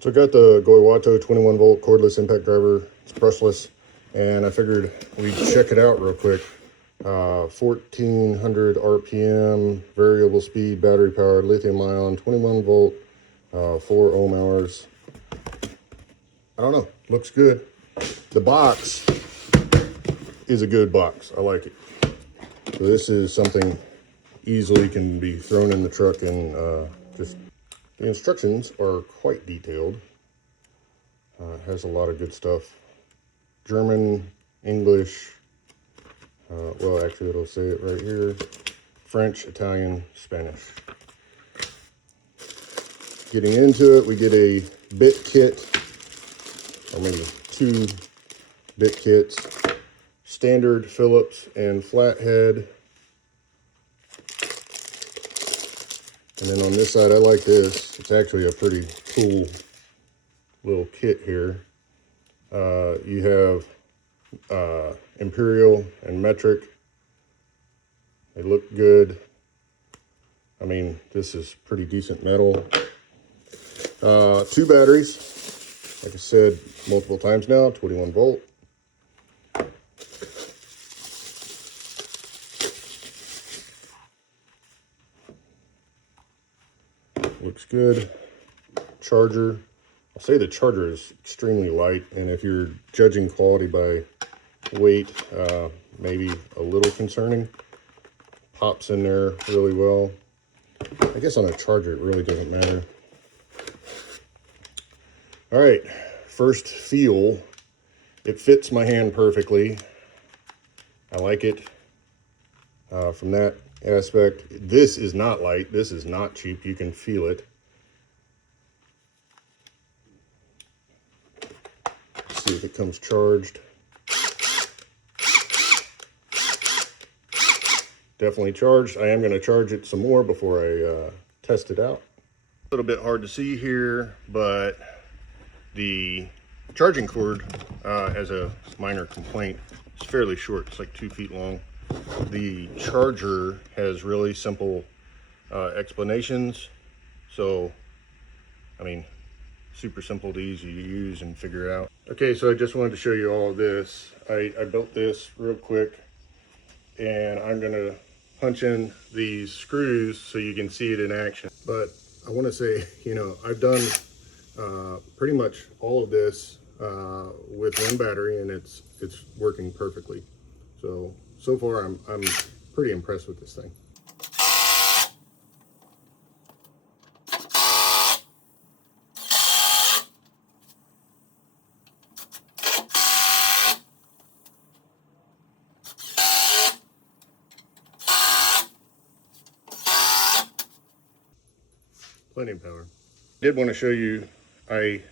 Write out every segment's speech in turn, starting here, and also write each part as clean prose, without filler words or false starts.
So I got the Goywato 21 volt cordless impact driver. It's brushless, and I figured we'd check it out real quick. 1400 RPM, variable speed, battery powered, lithium ion, 21 volt, 4 ohm hours. I don't know, looks good. The box is a good box. I like it. So this is something easily can be thrown in the truck, and just the instructions are quite detailed. It has a lot of good stuff. German, English, well, actually it'll say it right here. French, Italian, Spanish. Getting into it, we get a bit kit, or maybe 2 bit kits. Standard Phillips and flathead. And then on this side, I like this. It's actually a pretty cool little kit here. You have imperial and metric. They look good. I mean, this is pretty decent metal. 2 batteries, like I said multiple times now, 21 volt. Looks good. Charger. I'll say the charger is extremely light, and if you're judging quality by weight, maybe a little concerning. Pops in there really well. I guess on a charger it really doesn't matter. All right, first feel. It fits my hand perfectly. I like it from that aspect. This is not light. This is not cheap. You can feel it. Let's see if it comes charged. Definitely charged. I am going to charge it some more before I test it out. A little bit hard to see here, but the charging cord, as a minor complaint, is fairly short. It's like 2 feet long. The charger has really simple explanations. So, I mean, super simple to easy to use and figure out. Okay, so I just wanted to show you all of this. I built this real quick, and I'm gonna punch in these screws so you can see it in action. But I want to say, you know, I've done pretty much all of this with 1 battery, and it's working perfectly. So far I'm pretty impressed with this thing. Plenty of power. I did want to show you, I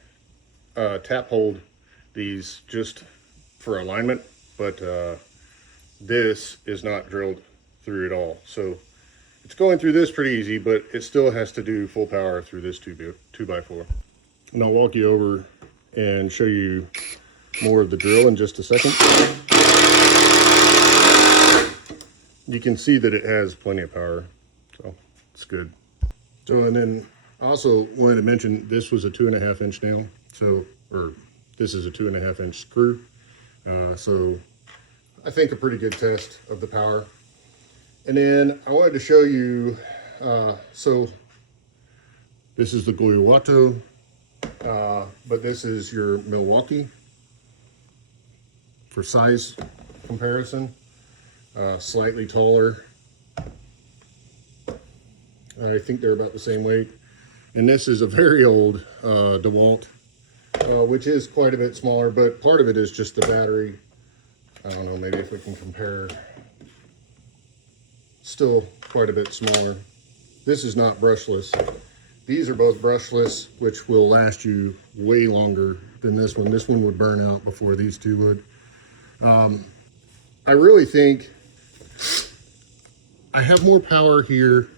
tap hold these just for alignment, but this is not drilled through at all. So it's going through this pretty easy, but it still has to do full power through this 2x4. And I'll walk you over and show you more of the drill in just a second. You can see that it has plenty of power, so it's good. So, and then also wanted to mention, this was a 2.5 inch nail. So, or this is a 2.5 inch screw. So I think a pretty good test of the power. And then I wanted to show you, so this is the Goywato, but this is your Milwaukee for size comparison. Slightly taller. I think they're about the same weight. And this is a very old DeWalt, which is quite a bit smaller, but part of it is just the battery. I don't know, maybe if we can compare. Still quite a bit smaller. This is not brushless. These are both brushless, which will last you way longer than this one. This one would burn out before these two would. I really think I have more power here.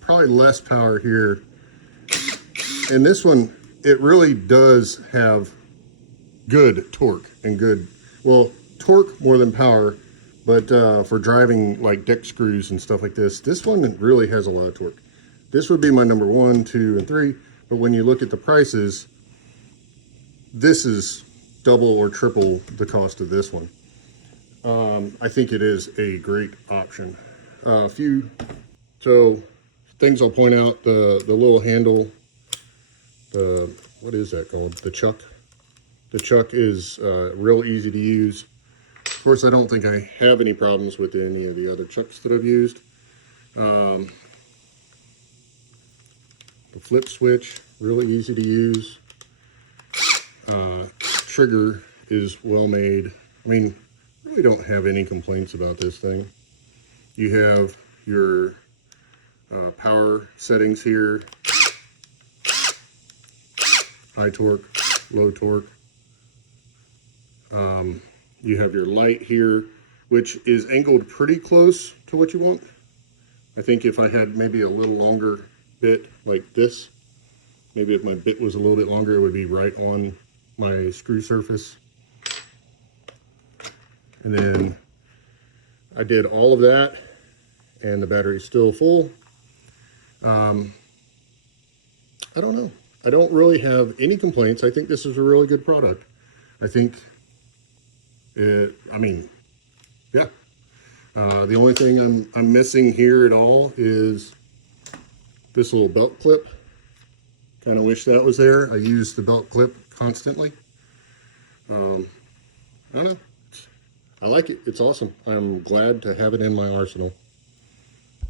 Probably less power here. And this one, it really does have good torque and good, well, torque more than power, but for driving like deck screws and stuff like this one really has a lot of torque. This would be my number 1, 2, and 3. But when you look at the prices, this is double or triple the cost of this one. I think it is a great option. A few things I'll point out: the little handle, what is that called? The chuck. The chuck is real easy to use. Of course, I don't think I have any problems with any of the other chucks that I've used. The flip switch, really easy to use. Trigger is well made. I mean, really don't have any complaints about this thing. You have your power settings here: high torque, low torque. You have your light here, which is angled pretty close to what you want. I think if I had maybe a little longer bit like this, maybe if my bit was a little bit longer, it would be right on my screw surface. And then I did all of that, and the battery's still full. I don't know. I don't really have any complaints. I think this is a really good product. I think I mean, yeah. The only thing I'm missing here at all is this little belt clip. Kind of wish that was there. I use the belt clip constantly. I don't know. I like it. It's awesome. I'm glad to have it in my arsenal.